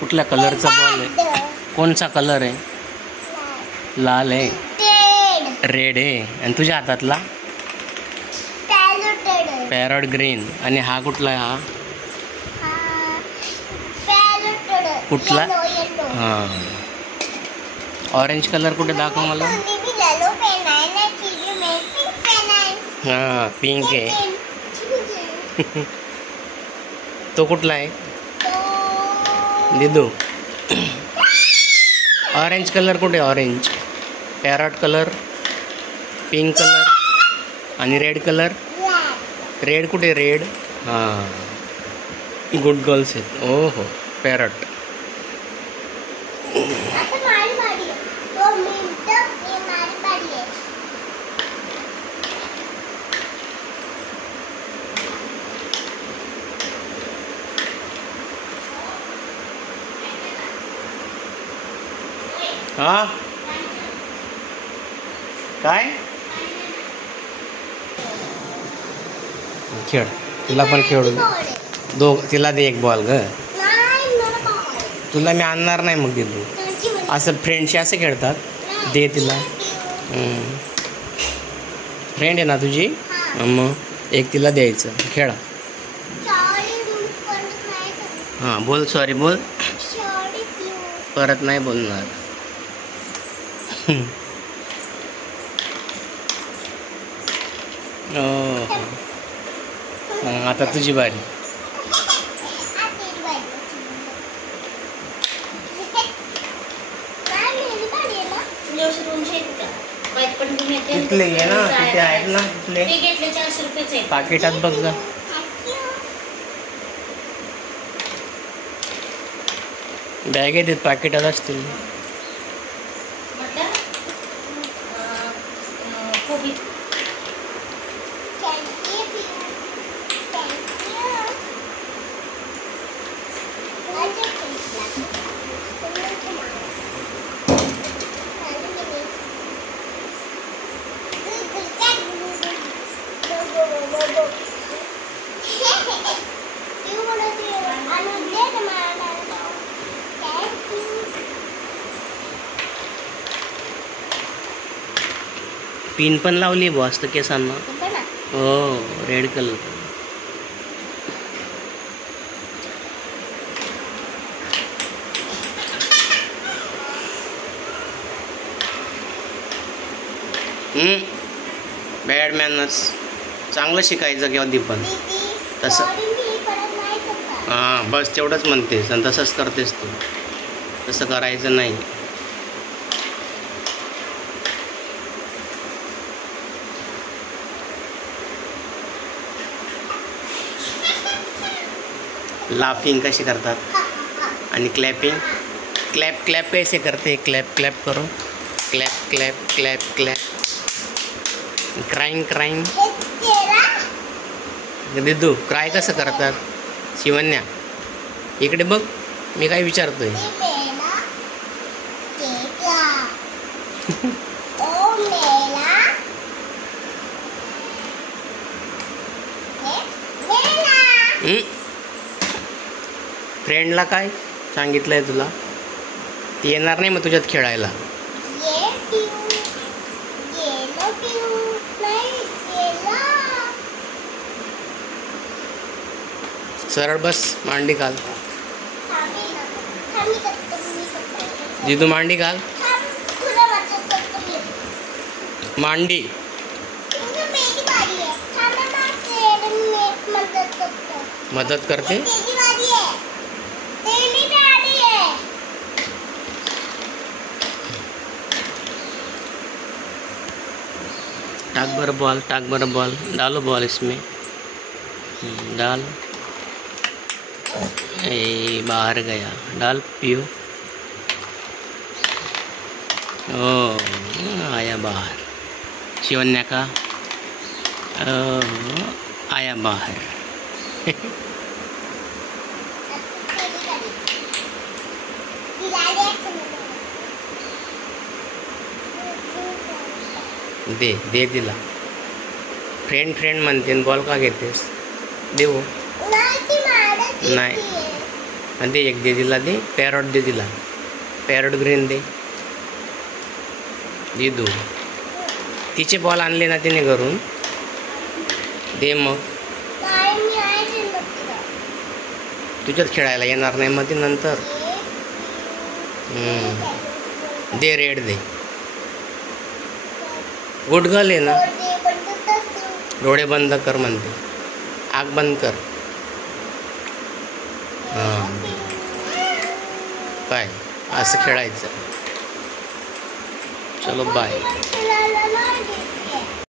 कुठल्या कलरचा बॉल आहे? कोणचा कलर आहे? लाल आहे, रेड आहे. आणि तुझ्या हातातला? Parrot green. आणि हा कुठला आहे? हा कुठला? हां, ऑरेंज कलर कुठे दाखव मला. हां, पिंक आहे. तो कुठला आहे दिदू? ऑरेंज कलर कुठे? Orange, parrot colour, pink colour आणि रेड कलर. रेड कुठे? रेड. हां, गुड गर्ल्स आहेत. ओ हो, पॅरट. हा काय खेळ? तिला पण खेळू दो. तिला दे एक बॉल ग. तुला मी आणणार नाही मग दिलू. असं फ्रेंडशी असं खेळतात. दे तिला. फ्रेंड आहे ना तुझी, मग एक तिला द्यायचं. खेळा. हां बोल, सॉरी बोल. परत नाही बोलणार. आता तुझी बारी. तिथले आहे ना, तिथे आहेत ना, तिथले पाकिटात बघ जा. बॅगेत आहेत, पाकिटात असतील. पिन पण लावली बॉस तर केसांना. हो, रेड कलर. Bad manners. चांगलं शिकायचं कधी पण तसं. हां बस तेवढंच म्हणतेस आणि तसंच करतेस तू. तसं करायचं नाही. लाफिंग कशी करतात आणि क्लॅपिंग. क्लॅप क्लॅप कैसे करते? क्लॅप क्लॅप करो. Clap clap clap clap. Crying crying. दिदू क्राय कसं करतात? शिवन्या इकडे बघ, मी काय विचारतोय. फ्रेंडला काय सांगितलंय तुला? ती येणार नाही मग तुझ्यात खेळायला. सरळ बस, मांडी घाल. जितू मांडी घाल. मांडी. मदत करते. टाक बर बॉल, टाक बर बॉल. डालो बॉल इसमें. डाल. ए बाहर गया. डाल पियो. ओ आया बाहर. शिवन्या का आया बाहर. दे दे तिला. फ्रेंड फ्रेंड म्हणते बॉल का घेतेस? देऊ नाही. आणि दे एक दीदीला दे, पॅरॉट दीदीला, पॅरॉट ग्रीन दे. दिदू तिचे बॉल आणले ना तिने घरून, दे मग. तुझ्यात खेळायला येणार नाही मग ती नंतर. दे रेड दे. गुड गर्ल आहे ना. डोळे बंद कर म्हणते, आग बंद कर. हां बाय, असं खेळायचं. चलो बाय.